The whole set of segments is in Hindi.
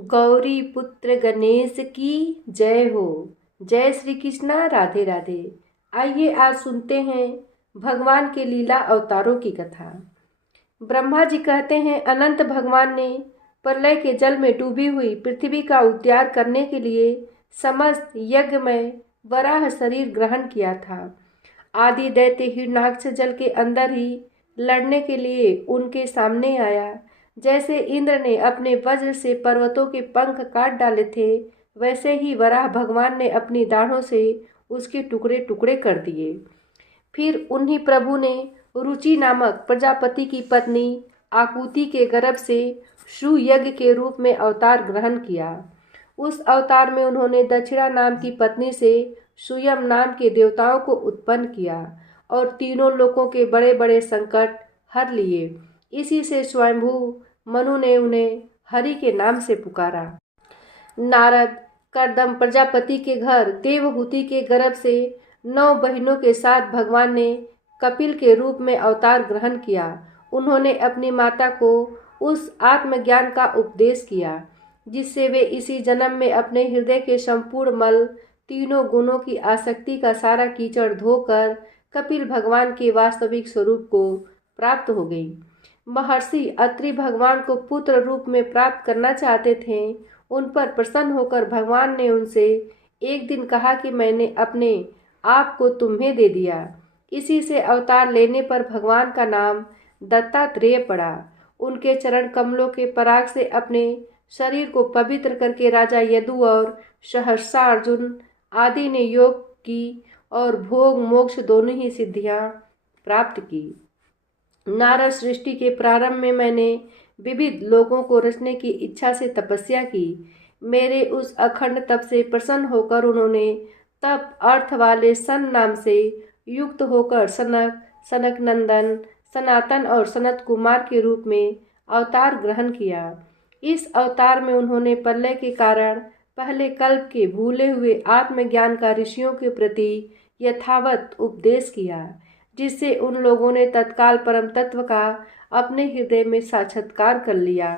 गौरी पुत्र गणेश की जय हो। जय श्री कृष्णा, राधे राधे। आइए आज सुनते हैं भगवान के लीला अवतारों की कथा। ब्रह्मा जी कहते हैं, अनंत भगवान ने प्रलय के जल में डूबी हुई पृथ्वी का उद्धार करने के लिए समस्त यज्ञ में वराह शरीर ग्रहण किया था। आदि दैत्य हिरण्याक्ष जल के अंदर ही लड़ने के लिए उनके सामने आया। जैसे इंद्र ने अपने वज्र से पर्वतों के पंख काट डाले थे, वैसे ही वराह भगवान ने अपनी दाढ़ों से उसके टुकड़े टुकड़े कर दिए। फिर उन्हीं प्रभु ने रुचि नामक प्रजापति की पत्नी आकुति के गर्भ से शु यज्ञ के रूप में अवतार ग्रहण किया। उस अवतार में उन्होंने दक्षिणा नाम की पत्नी से सुयम नाम के देवताओं को उत्पन्न किया और तीनों लोकों के बड़े बड़े संकट हर लिए। इसी से स्वयंभू मनु ने उन्हें हरि के नाम से पुकारा। नारद करदम प्रजापति के घर देवहूति के गर्भ से 9 बहनों के साथ भगवान ने कपिल के रूप में अवतार ग्रहण किया। उन्होंने अपनी माता को उस आत्मज्ञान का उपदेश किया जिससे वे इसी जन्म में अपने हृदय के संपूर्ण मल, तीनों गुणों की आसक्ति का सारा कीचड़ धोकर कपिल भगवान के वास्तविक स्वरूप को प्राप्त हो गई। महर्षि अत्रि भगवान को पुत्र रूप में प्राप्त करना चाहते थे। उन पर प्रसन्न होकर भगवान ने उनसे एक दिन कहा कि मैंने अपने आप को तुम्हें दे दिया। इसी से अवतार लेने पर भगवान का नाम दत्तात्रेय पड़ा। उनके चरण कमलों के पराग से अपने शरीर को पवित्र करके राजा यदु और सहर्षा अर्जुन आदि ने योग की और भोग मोक्ष दोनों ही सिद्धियां प्राप्त की। नारद सृष्टि के प्रारंभ में मैंने विविध लोगों को रचने की इच्छा से तपस्या की। मेरे उस अखंड तप से प्रसन्न होकर उन्होंने तप अर्थ वाले सन नाम से युक्त होकर सनक, सनक नंदन, सनातन और सनत कुमार के रूप में अवतार ग्रहण किया। इस अवतार में उन्होंने प्रलय के कारण पहले कल्प के भूले हुए आत्मज्ञान का ऋषियों के प्रति यथावत उपदेश किया, जिससे उन लोगों ने तत्काल परम तत्व का अपने हृदय में साक्षात्कार कर लिया।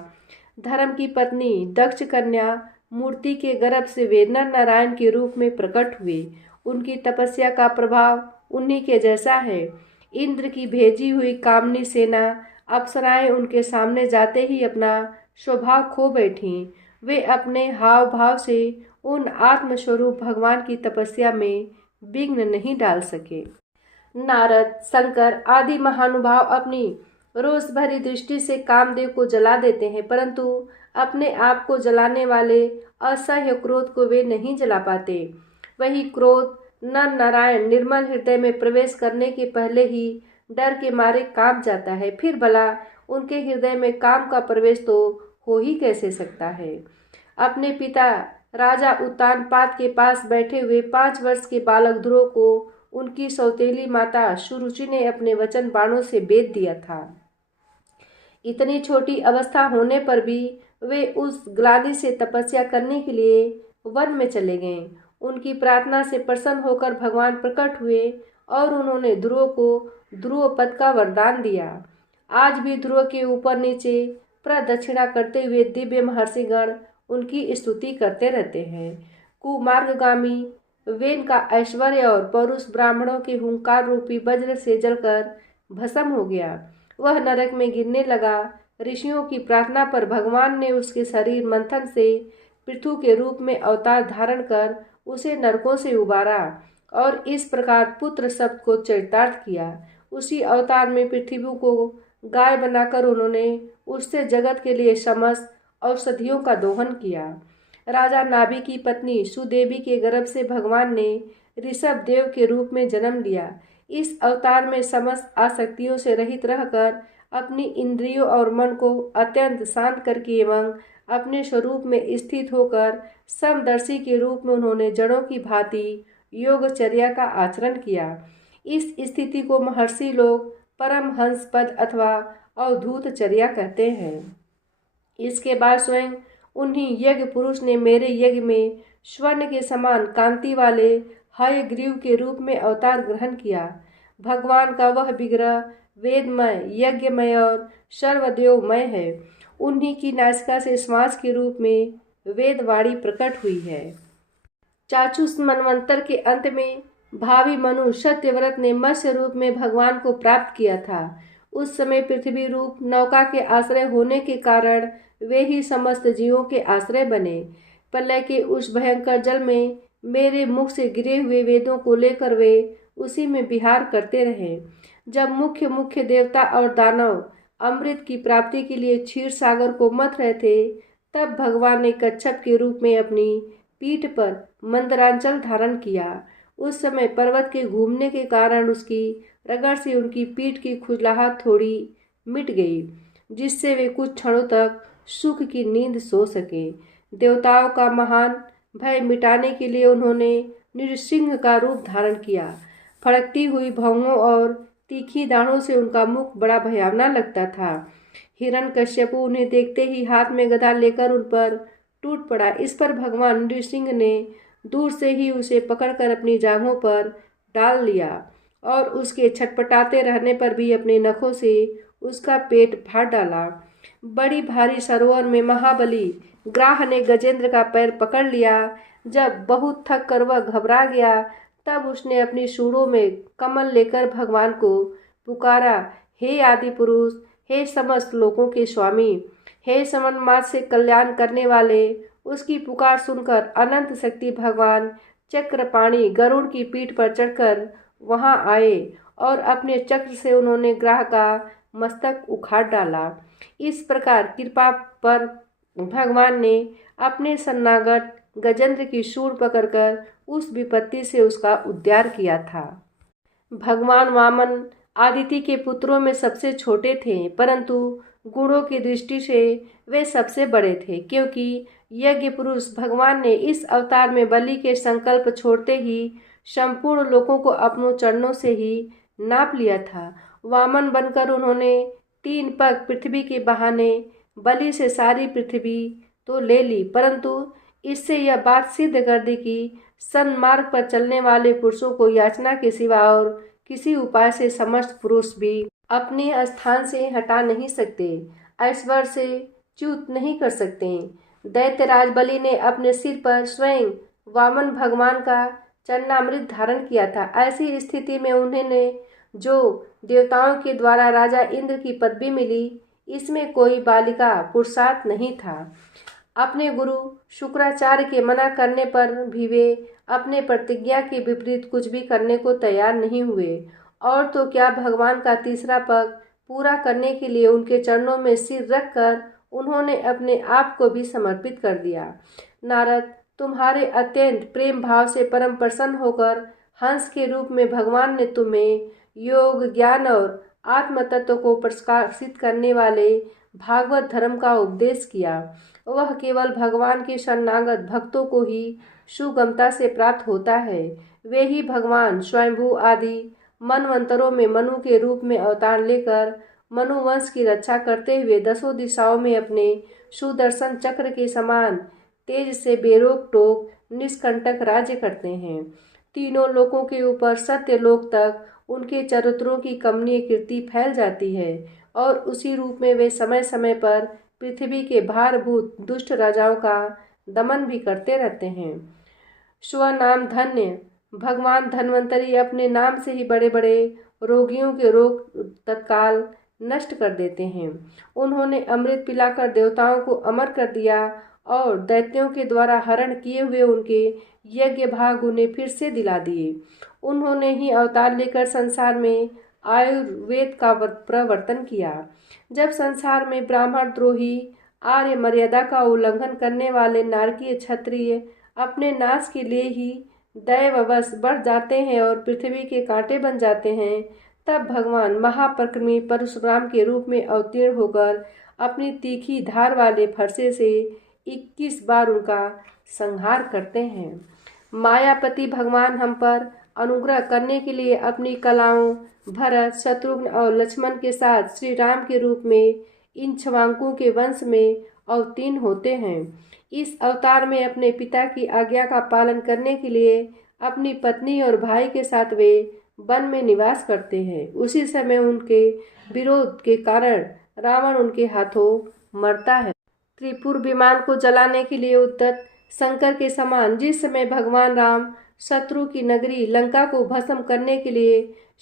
धर्म की पत्नी दक्ष कन्या मूर्ति के गर्भ से वे नर नारायण के रूप में प्रकट हुए। उनकी तपस्या का प्रभाव उन्हीं के जैसा है। इंद्र की भेजी हुई कामनी सेना अप्सराएं उनके सामने जाते ही अपना स्वभाव खो बैठीं। वे अपने हाव भाव से उन आत्मस्वरूप भगवान की तपस्या में विघ्न नहीं डाल सके। नारद, शंकर आदि महानुभाव अपनी रोष भरी दृष्टि से कामदेव को जला देते हैं, परंतु अपने आप को जलाने वाले असह्य क्रोध को वे नहीं जला पाते। वही क्रोध नर नारायण निर्मल हृदय में प्रवेश करने के पहले ही डर के मारे कांप जाता है। फिर भला उनके हृदय में काम का प्रवेश तो हो ही कैसे सकता है। अपने पिता राजा उत्तानपाद के पास बैठे हुए 5 वर्ष के बालक ध्रुव को उनकी सौतेली माता सुरुचि ने अपने वचन बाणों से बेध दिया था। इतनी छोटी अवस्था होने पर भी वे उस ग्लानि से तपस्या करने के लिए वन में चले गए। उनकी प्रार्थना से प्रसन्न होकर भगवान प्रकट हुए और उन्होंने ध्रुव को ध्रुव पद का वरदान दिया। आज भी ध्रुव के ऊपर नीचे प्रदक्षिणा करते हुए दिव्य महर्षिगण उनकी स्तुति करते रहते हैं। कुमार्गगामी वेन का ऐश्वर्य और पौरुष ब्राह्मणों के हुंकार रूपी वज्र से जलकर भस्म हो गया। वह नरक में गिरने लगा। ऋषियों की प्रार्थना पर भगवान ने उसके शरीर मंथन से पृथु के रूप में अवतार धारण कर उसे नरकों से उबारा और इस प्रकार पुत्र शब्द को चरितार्थ किया। उसी अवतार में पृथ्वी को गाय बनाकर उन्होंने उससे जगत के लिए समस्त औषधियों का दोहन किया। राजा नाभि की पत्नी सुदेवी के गर्भ से भगवान ने ऋषभ देव के रूप में जन्म लिया। इस अवतार में समस्त आसक्तियों से रहित रहकर अपनी इंद्रियों और मन को अत्यंत शांत करके एवं अपने स्वरूप में स्थित होकर समदर्शी के रूप में उन्होंने जड़ों की भांति योगचर्या का आचरण किया। इस स्थिति को महर्षि लोग परमहंस पद अथवा अवधूतचर्या कहते हैं। इसके बाद स्वयं उन्हीं यज्ञ पुरुष ने मेरे यज्ञ में स्वर्ण के समान कांति वाले हयग्रीव के रूप में अवतार ग्रहण किया। भगवान का वह विग्रह वेदमय, यज्ञमय और सर्वदेवमय है। उन्हीं की नासिका से श्वास के रूप में वेदवाणी प्रकट हुई है। चाचुष मनवंतर के अंत में भावी मनु सत्यव्रत ने मत्स्य रूप में भगवान को प्राप्त किया था। उस समय पृथ्वी रूप नौका के आश्रय होने के कारण वे ही समस्त जीवों के आश्रय बने। प्रलय के उस भयंकर जल में मेरे मुख से गिरे हुए वेदों को लेकर वे उसी में विहार करते रहे। जब मुख्य मुख्य देवता और दानव अमृत की प्राप्ति के लिए क्षीर सागर को मथ रहे थे, तब भगवान ने कच्छप के रूप में अपनी पीठ पर मंदरांचल धारण किया। उस समय पर्वत के घूमने के कारण उसकी रगड़ से उनकी पीठ की खुजलाहट थोड़ी मिट गई, जिससे वे कुछ क्षणों तक सुख की नींद सो सके। देवताओं का महान भय मिटाने के लिए उन्होंने नृसिंह का रूप धारण किया। फड़कती हुई भौहों और तीखी दाढ़ों से उनका मुख बड़ा भयावना लगता था। हिरण्यकश्यपु उन्हें देखते ही हाथ में गदा लेकर उन पर टूट पड़ा। इस पर भगवान नृसिंह ने दूर से ही उसे पकड़कर अपनी जांघों पर डाल लिया और उसके छटपटाते रहने पर भी अपने नखों से उसका पेट फाड़ डाला। बड़ी भारी सरोवर में महाबली ग्राह ने गजेंद्र का पैर पकड़ लिया। जब बहुत थक कर वह घबरा गया, तब उसने अपनी सूंडों में कमल लेकर भगवान को पुकारा, हे आदि पुरुष, हे समस्त लोकों के स्वामी, हे समन मार्ग से कल्याण करने वाले। उसकी पुकार सुनकर अनंत शक्ति भगवान चक्रपाणि गरुड़ की पीठ पर चढ़कर वहां आए और अपने चक्र से उन्होंने ग्राह का मस्तक उखाड़ डाला। इस प्रकार कृपा पर भगवान ने अपने शरणागत गजेंद्र की सूंड पकड़कर उस विपत्ति से उसका उद्धार किया था। भगवान वामन आदिति के पुत्रों में सबसे छोटे थे, परंतु गुणों की दृष्टि से वे सबसे बड़े थे, क्योंकि यज्ञ पुरुष भगवान ने इस अवतार में बलि के संकल्प छोड़ते ही संपूर्ण लोकों को अपनों चरणों से ही नाप लिया था। वामन बनकर उन्होंने 3 पग पृथ्वी के बहाने बलि से सारी पृथ्वी तो ले ली, परंतु इससे यह बात सिद्ध कर दी कि सन्मार्ग पर चलने वाले पुरुषों को याचना के सिवा और किसी उपाय से समस्त पुरुष भी अपने स्थान से हटा नहीं सकते, ऐश्वर्य से च्युत नहीं कर सकते। दैत्यराज बलि ने अपने सिर पर स्वयं वामन भगवान का चरणामृत धारण किया था। ऐसी स्थिति में उन्हें जो देवताओं के द्वारा राजा इंद्र की पदवी मिली, इसमें कोई बालिका पुरुषार्थ नहीं था। अपने गुरु शुक्राचार्य के मना करने पर भी वे अपने प्रतिज्ञा के विपरीत कुछ भी करने को तैयार नहीं हुए, और तो क्या भगवान का तीसरा पग पूरा करने के लिए उनके चरणों में सिर रखकर उन्होंने अपने आप को भी समर्पित कर दिया। नारद, तुम्हारे अत्यंत प्रेम भाव से परम प्रसन्न होकर हंस के रूप में भगवान ने तुम्हें योग, ज्ञान और आत्म तत्व को प्रकाशित करने वाले भागवत धर्म का उपदेश किया। वह केवल भगवान के शरणागत भक्तों को ही सुगमता से प्राप्त होता है। वे ही भगवान स्वयंभू आदि मनवंतरों में मनु के रूप में अवतार लेकर मनुवंश की रक्षा करते हुए 10 दिशाओं में अपने सुदर्शन चक्र के समान तेज से बेरोक टोक निष्कंटक राज्य करते हैं। तीनों लोकों के ऊपर सत्यलोक तक उनके चरित्रों की कमनीय कीर्ति फैल जाती है, और उसी रूप में वे समय समय पर पृथ्वी के भारभूत दुष्ट राजाओं का दमन भी करते रहते हैं। स्वनाम धन्य भगवान धन्वंतरी अपने नाम से ही बड़े बड़े रोगियों के रोग तत्काल नष्ट कर देते हैं। उन्होंने अमृत पिलाकर देवताओं को अमर कर दिया और दैत्यों के द्वारा हरण किए हुए उनके यज्ञ भाग उन्हें फिर से दिला दिए। उन्होंने ही अवतार लेकर संसार में आयुर्वेद का प्रवर्तन किया। जब संसार में ब्राह्मण द्रोही आर्य मर्यादा का उल्लंघन करने वाले नारकीय क्षत्रिय अपने नाश के लिए ही दैववश बढ़ जाते हैं और पृथ्वी के कांटे बन जाते हैं, तब भगवान महापराक्रमी परशुराम के रूप में अवतीर्ण होकर अपनी तीखी धार वाले फरसे से 21 बार उनका संहार करते हैं। मायापति भगवान हम पर अनुग्रह करने के लिए अपनी कलाओं भरत, शत्रुघ्न और लक्ष्मण के साथ श्री राम के रूप में इन छवांकों के वंश में अवतीर्ण होते हैं। इस अवतार में अपने पिता की आज्ञा का पालन करने के लिए अपनी पत्नी और भाई के साथ वे वन में निवास करते हैं। उसी समय उनके विरोध के कारण रावण उनके हाथों मरता है। त्रिपुर विमान को जलाने के लिए उद्यत शंकर के समान जिस समय भगवान राम शत्रु की नगरी लंका को भस्म करने के लिए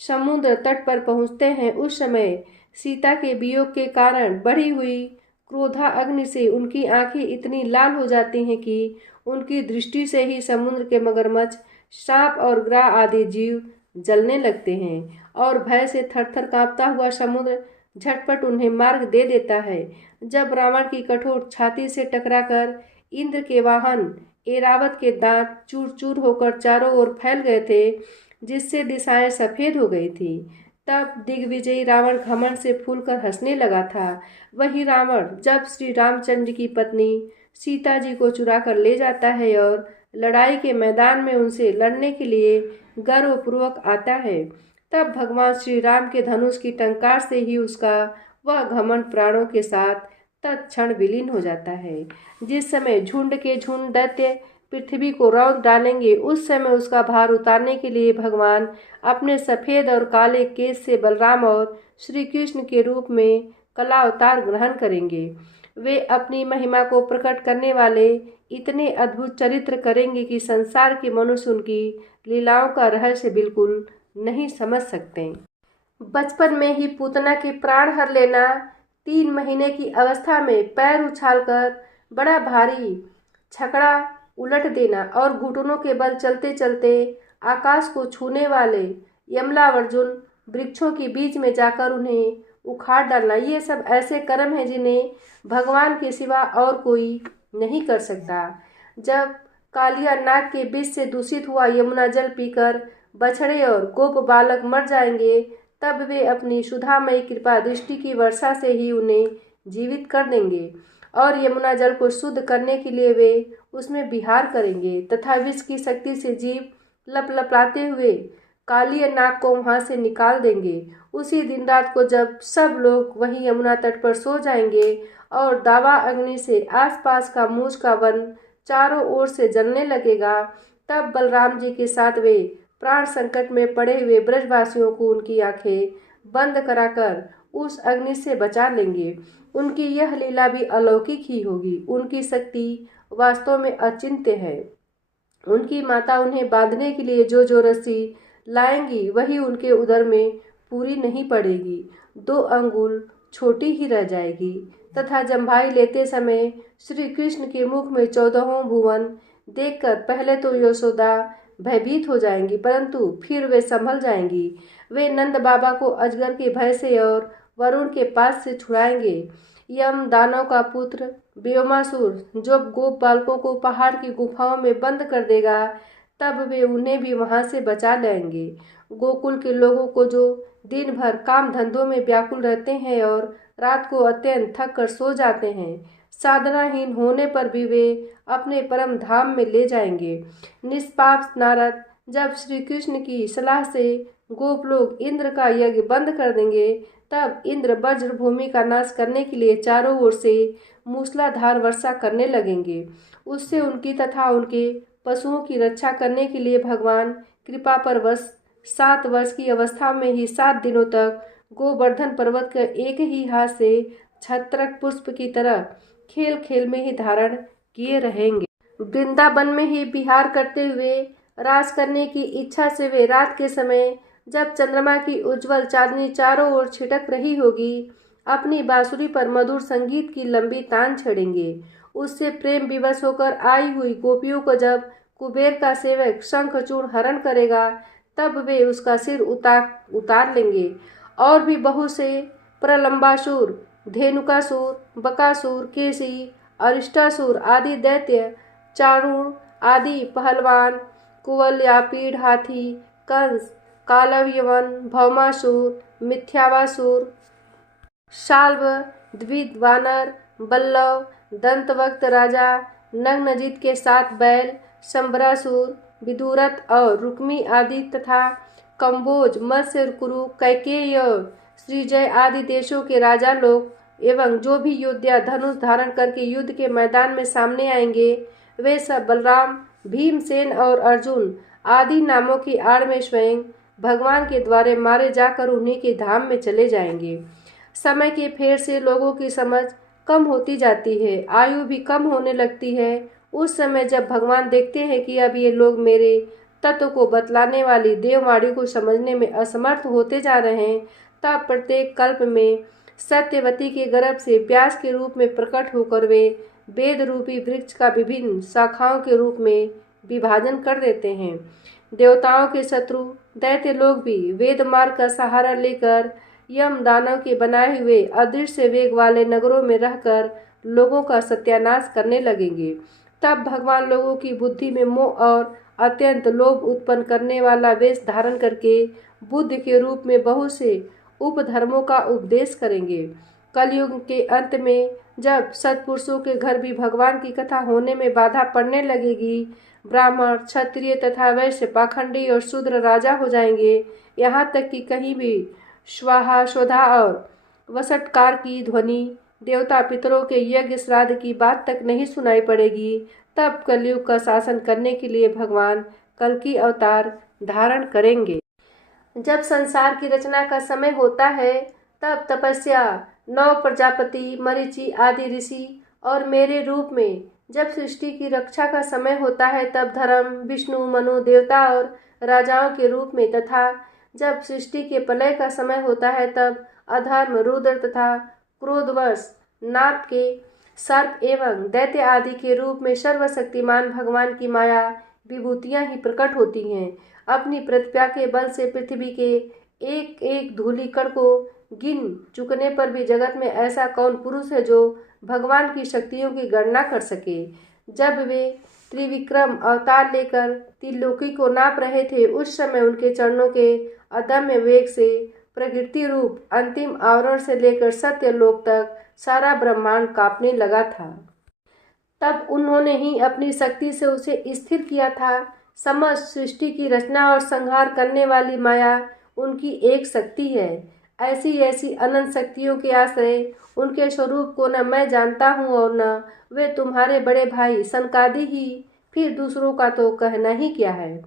समुद्र तट पर पहुंचते हैं, उस समय सीता के वियोग के कारण बढ़ी हुई क्रोधा अग्नि से उनकी आंखें इतनी लाल हो जाती हैं कि उनकी दृष्टि से ही समुद्र के मगरमच्छ, सांप और ग्राह आदि जीव जलने लगते हैं और भय से थरथर कांपता हुआ समुद्र झटपट उन्हें मार्ग दे देता है। जब रावण की कठोर छाती से टकराकर इंद्र के वाहन ऐरावत के दांत चूर चूर होकर चारों ओर फैल गए थे, जिससे दिशाएं सफेद हो गई थी, तब दिग्विजयी रावण घमंड से फूलकर हंसने लगा था। वही रावण जब श्री रामचंद्र की पत्नी सीता जी को चुरा कर ले जाता है और लड़ाई के मैदान में उनसे लड़ने के लिए गर्वपूर्वक आता है, तब भगवान श्री राम के धनुष की टंकार से ही उसका वह घमंड प्राणों के साथ तत्क्षण विलीन हो जाता है। जिस समय झुंड के झुंड दैत्य पृथ्वी को रौंद डालेंगे, उस समय उसका भार उतारने के लिए भगवान अपने सफ़ेद और काले केश से बलराम और श्री कृष्ण के रूप में कला अवतार ग्रहण करेंगे। वे अपनी महिमा को प्रकट करने वाले इतने अद्भुत चरित्र करेंगे कि संसार के मनुष्य उनकी लीलाओं का रहस्य बिल्कुल नहीं समझ सकते। बचपन में ही पूतना के प्राण हर लेना, 3 महीने की अवस्था में पैर उछालकर बड़ा भारी छकड़ा उलट देना और घुटनों के बल चलते चलते आकाश को छूने वाले यमलावर्जुन वृक्षों के बीच में जाकर उन्हें उखाड़ डालना, ये सब ऐसे कर्म हैं जिन्हें भगवान के सिवा और कोई नहीं कर सकता। जब कालिया नाग के विष से दूषित हुआ यमुना जल पीकर बछड़े और गोप बालक मर जाएंगे, तब वे अपनी सुधामयी कृपा दृष्टि की वर्षा से ही उन्हें जीवित कर देंगे और यमुना जल को शुद्ध करने के लिए वे उसमें विहार करेंगे तथा विष की शक्ति से जीव लपलपाते हुए कालिया नाग को वहां से निकाल देंगे। उसी दिन रात को जब सब लोग वहीं यमुना तट पर सो जाएंगे और दावा अग्नि से आसपास का मूछ का वन चारों ओर से जलने लगेगा, तब बलराम जी के साथ वे प्राण संकट में पड़े हुए ब्रजवासियों को उनकी आंखें बंद कराकर उस अग्नि से बचा लेंगे। उनकी यह लीला भी अलौकिक ही होगी। उनकी शक्ति वास्तव में अचिंत्य है। उनकी माता उन्हें बांधने के लिए जो रस्सी लाएंगी वही उनके उदर में पूरी नहीं पड़ेगी, 2 अंगुल छोटी ही रह जाएगी तथा जम्भाई लेते समय श्री कृष्ण के मुख में 14 भुवन देखकर पहले तो यशोदा भयभीत हो जाएंगी, परंतु फिर वे संभल जाएंगी। वे नंद बाबा को अजगर के भय से और वरुण के पास से छुड़ाएंगे। यम दानव का पुत्र व्योमासुर जब गोप बालकों को पहाड़ की गुफाओं में बंद कर देगा, तब वे उन्हें भी वहां से बचा लाएंगे। गोकुल के लोगों को जो दिन भर काम धंधों में व्याकुल रहते हैं और रात को अत्यंत थक कर सो जाते हैं, साधनाहीन होने पर भी वे अपने परम धाम में ले जाएंगे। निष्पाप नारद जब श्री कृष्ण की सलाह से गोप लोग इंद्र का यज्ञ बंद कर देंगे, तब इंद्र वज्र भूमि का नाश करने के लिए चारों ओर से मूसलाधार वर्षा करने लगेंगे। उससे उनकी तथा उनके पशुओं की रक्षा करने के लिए भगवान कृपा परवश 7 वर्ष की अवस्था में ही 7 दिनों तक गोवर्धन पर्वत के एक ही हाथ से छत्रक पुष्प की तरह खेल खेल में ही धारण किए रहेंगे। वृंदावन में ही विहार करते हुए रास करने की इच्छा से वे रात के समय जब चंद्रमा की उज्जवल चांदनी चारों ओर छिटक रही होगी, अपनी बांसुरी पर मधुर संगीत की लंबी तान छेड़ेंगे। उससे प्रेम विवश होकर आई हुई गोपियों को जब कुबेर का सेवक शंखचूड़ हरण करेगा, तब वे उसका सिर उतार लेंगे। और भी बहुत से प्रलंबासुर, धेनुकासुर, बकासुर, केसी, अरिष्टासुर आदि दैत्य, चारुण आदि पहलवान, कुवलयापीड़ हाथी, कंस, कालव यवन, भौमासुर, मिथ्यावासुर, शाल्व, द्विज वानर, बल्लव, दंतवक्त राजा, नग्नजित के 7 बैल, शंबरासुर, विदुरथ और रुक्मी आदि तथा कंबोज, मत्स्य, कुरु, कैकेयी और श्रीजय आदि देशों के राजा लोग एवं जो भी योद्धा धनुष धारण करके युद्ध के मैदान में सामने आएंगे, वे सब बलराम, भीमसेन और अर्जुन आदि नामों की आड़ में स्वयं भगवान के द्वारे मारे जाकर उन्हीं के धाम में चले जाएंगे। समय के फेर से लोगों की समझ कम होती जाती है, आयु भी कम होने लगती है। उस समय जब भगवान देखते हैं कि अब ये लोग मेरे तत्व को बतलाने वाली देववाणी को समझने में असमर्थ होते जा रहे हैं, तब प्रत्येक कल्प में सत्यवती के गर्भ से व्यास के रूप में प्रकट होकर वे वेद रूपी वृक्ष का विभिन्न शाखाओं के रूप में विभाजन कर देते हैं। देवताओं के शत्रु दैत्य लोग भी वेद मार्ग का सहारा लेकर यम दानव के बनाए हुए अदृश्य वेग वाले नगरों में रहकर लोगों का सत्यानाश करने लगेंगे। तब भगवान लोगों की बुद्धि में मोह और अत्यंत लोभ उत्पन्न करने वाला वेश धारण करके बुद्ध के रूप में बहुत से उपधर्मों का उपदेश करेंगे। कलयुग के अंत में जब सत्पुरुषों के घर भी भगवान की कथा होने में बाधा पड़ने लगेगी, ब्राह्मण, क्षत्रिय तथा वैश्य पाखंडी और शूद्र राजा हो जाएंगे। यहाँ तक कि कहीं भी स्वाहा स्वधा और वसटकार की ध्वनि, देवता पितरों के यज्ञ श्राद्ध की बात तक नहीं सुनाई पड़ेगी। तब कलयुग का शासन करने के लिए भगवान कल्कि अवतार धारण करेंगे। जब संसार की रचना का समय होता है, तब तपस्या, 9 प्रजापति, मरीचि आदि ऋषि और मेरे रूप में जब सृष्टि की रक्षा का समय होता है, तब धर्म, विष्णु, मनु, देवता और राजाओं के रूप में, तथा जब सृष्टि के प्रलय का समय होता है, तब अधर्म, रुद्र तथा क्रोधवश नाग के सर्प एवं दैत्य आदि के रूप में सर्वशक्तिमान भगवान की माया विभूतियां ही प्रकट होती हैं। अपनी प्रतिभा के बल से पृथ्वी के एक एक धूलि कण को गिन चुकने पर भी जगत में ऐसा कौन पुरुष है जो भगवान की शक्तियों की गणना कर सके। जब वे त्रिविक्रम अवतार लेकर त्रिलोकी को नाप रहे थे, उस समय उनके चरणों के अदम्य वेग से प्रकृति रूप अंतिम आवरण से लेकर सत्य लोक तक सारा ब्रह्मांड कांपने लगा था। तब उन्होंने ही अपनी शक्ति से उसे स्थिर किया था। समस्त सृष्टि की रचना और संहार करने वाली माया उनकी एक शक्ति है। ऐसी ऐसी अनंत शक्तियों के आश्रय उनके स्वरूप को न मैं जानता हूँ और न वे तुम्हारे बड़े भाई सनकादि ही, फिर दूसरों का तो कहना ही क्या है।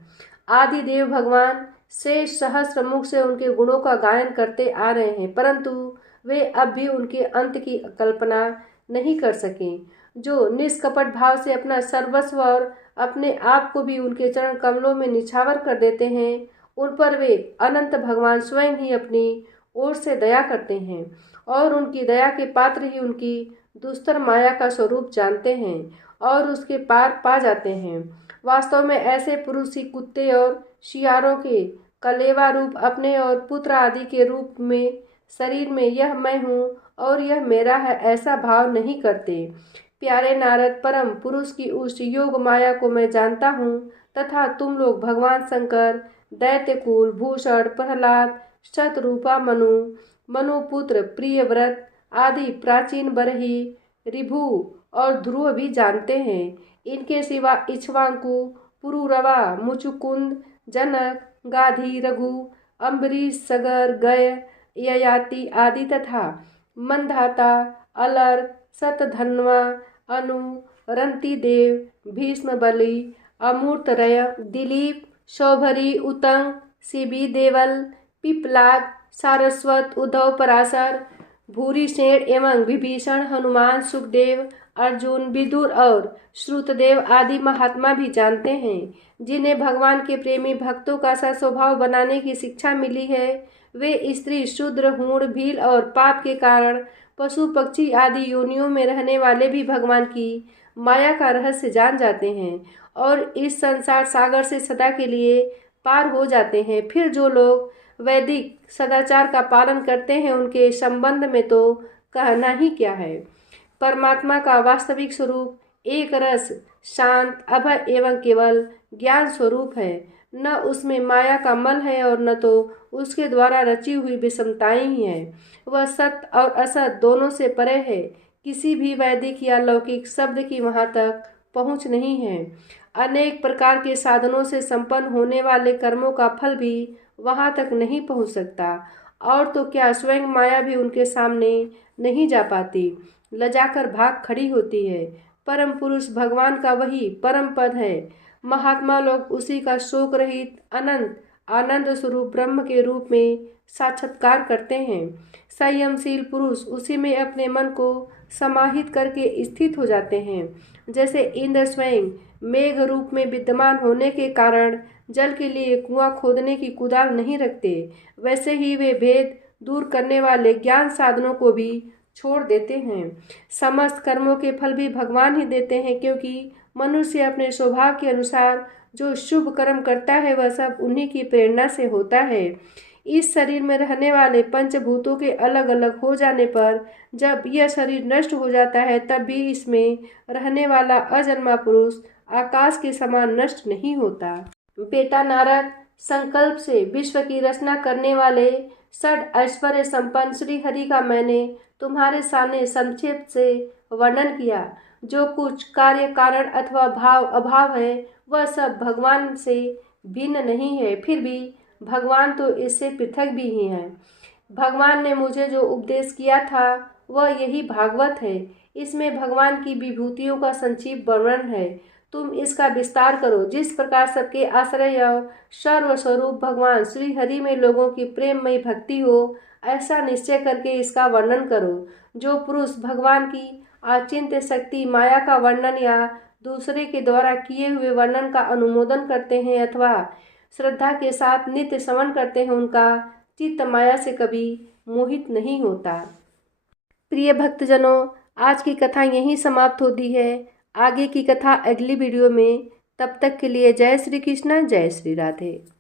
आदि देव भगवान शेष सहस्त्र मुख से उनके गुणों का गायन करते आ रहे हैं, परंतु वे अब भी उनके अंत की कल्पना नहीं कर सके। जो निष्कपट भाव से अपना सर्वस्व और अपने आप को भी उनके चरण कमलों में निछावर कर देते हैं, उन पर वे अनंत भगवान स्वयं ही अपनी ओर से दया करते हैं और उनकी दया के पात्र ही उनकी दुस्तर माया का स्वरूप जानते हैं और उसके पार पा जाते हैं। वास्तव में ऐसे पुरुष ही कुत्ते और शियारों के कलेवा रूप अपने और पुत्र आदि के रूप में शरीर में यह मैं हूँ और यह मेरा है ऐसा भाव नहीं करते। प्यारे नारद, परम पुरुष की उस योग माया को मैं जानता हूँ तथा तुम लोग भगवान शंकर, दैत्यकुल, भूषण, प्रहलाद, शतरूपा, मनुपुत्र, प्रियव्रत आदि प्राचीन बरही, ऋभु और ध्रुव भी जानते हैं। इनके सिवा इक्ष्वाकु, पुरुरवा, मुचुकुंद, जनक, गाधी, रघु, अम्बरीश, सगर, गय, ययाति आदि तथा मंधाता, अलर्क, शतधन्वा, अनु, रंतिदेव, भीष्म बलि, अमूर्तरय, दिलीप, शौभरी, उतंग, शिबी, देवल, पिपलाद, सारस्वत, उद्धव, पराशर, भूरिसेन एवं विभीषण, हनुमान, सुखदेव, अर्जुन, विदुर और श्रुतदेव आदि महात्मा भी जानते हैं। जिन्हें भगवान के प्रेमी भक्तों का सा स्वभाव बनाने की शिक्षा मिली है, वे स्त्री, शूद्र, हूण, भील और पाप के कारण पशु पक्षी आदि योनियों में रहने वाले भी भगवान की माया का रहस्य जान जाते हैं और इस संसार सागर से सदा के लिए पार हो जाते हैं। फिर जो लोग वैदिक सदाचार का पालन करते हैं, उनके संबंध में तो कहना ही क्या है। परमात्मा का वास्तविक स्वरूप एक रस, शांत, अभय एवं केवल ज्ञान स्वरूप है। न उसमें माया का मल है और न तो उसके द्वारा रची हुई विषमताएं ही हैं। वह सत्य और असत दोनों से परे है। किसी भी वैदिक या लौकिक शब्द की वहाँ तक पहुँच नहीं है। अनेक प्रकार के साधनों से संपन्न होने वाले कर्मों का फल भी वहाँ तक नहीं पहुँच सकता, और तो क्या स्वयं माया भी उनके सामने नहीं जा पाती, लजाकर भाग खड़ी होती है। परम पुरुष भगवान का वही परम पद है। महात्मा लोग उसी का शोक रहित, अनंत, आनंद स्वरूप ब्रह्म के रूप में साक्षात्कार करते हैं। संयमशील पुरुष उसी में अपने मन को समाहित करके स्थित हो जाते हैं। जैसे इंद्र स्वयं मेघ रूप में विद्यमान होने के कारण जल के लिए कुआं खोदने की कुदाल नहीं रखते, वैसे ही वे भेद दूर करने वाले ज्ञान साधनों को भी छोड़ देते हैं। समस्त कर्मों के फल भी भगवान ही देते हैं, क्योंकि मनुष्य अपने स्वभाव के अनुसार जो शुभ कर्म करता है वह सब उन्हीं की प्रेरणा से होता है। इस शरीर में रहने वाले पंचभूतों के अलग अलग हो जाने पर जब यह शरीर नष्ट हो जाता है तब भी इसमें रहने वाला अजन्मा पुरुष आकाश के समान नष्ट नहीं होता। बेटा नारद, संकल्प से विश्व की रचना करने वाले षड ऐश्वर्य संपन्न श्री हरि का मैंने तुम्हारे सामने संक्षेप से वर्णन किया। जो कुछ कार्य कारण अथवा भाव अभाव है वह सब भगवान से भिन्न नहीं है, फिर भी भगवान तो इससे पृथक भी ही हैं। भगवान ने मुझे जो उपदेश किया था वह यही भागवत है। इसमें भगवान की विभूतियों का संक्षिप्त वर्णन है। तुम इसका विस्तार करो। जिस प्रकार सबके आश्रय और सर्वस्वरूप भगवान श्री हरि में लोगों की प्रेममयी भक्ति हो, ऐसा निश्चय करके इसका वर्णन करो। जो पुरुष भगवान की अचिंत्य शक्ति माया का वर्णन या दूसरे के द्वारा किए हुए वर्णन का अनुमोदन करते हैं अथवा श्रद्धा के साथ नित्य श्रवण करते हैं, उनका चित्त माया से कभी मोहित नहीं होता। प्रिय भक्तजनों, आज की कथा यहीं समाप्त होती है। आगे की कथा अगली वीडियो में। तब तक के लिए जय श्री कृष्ण, जय श्री राधे।